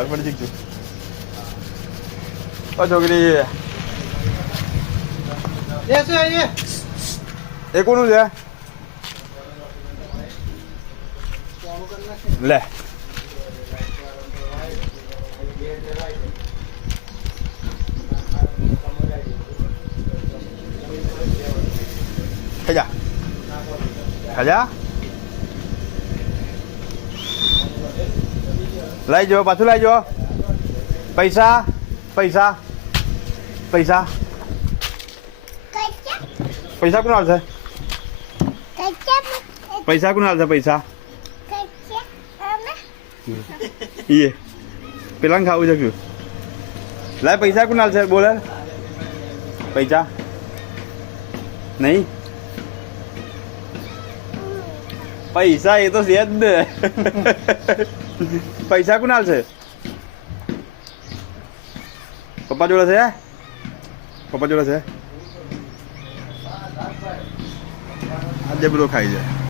પડી જીકજો ઓ છોકરી એ કોનું છે લે ખાજા ખાજા લઈ જાઓ પાછું લઈ જાઓ પૈસા પૈસા પૈસા પૈસા કોણ આવશે પૈસા કોણ આવશે પૈસા એ પેલા ખાવું છે કયું લાય પૈસા કોણ આવશે બોલે પૈસા નહીં પૈસા એ તો છે જ ને પૈસા કોણ આવશે પપ્પા જોડે છે પપ્પા જોડે છે આજે બધો ખાઈ જાય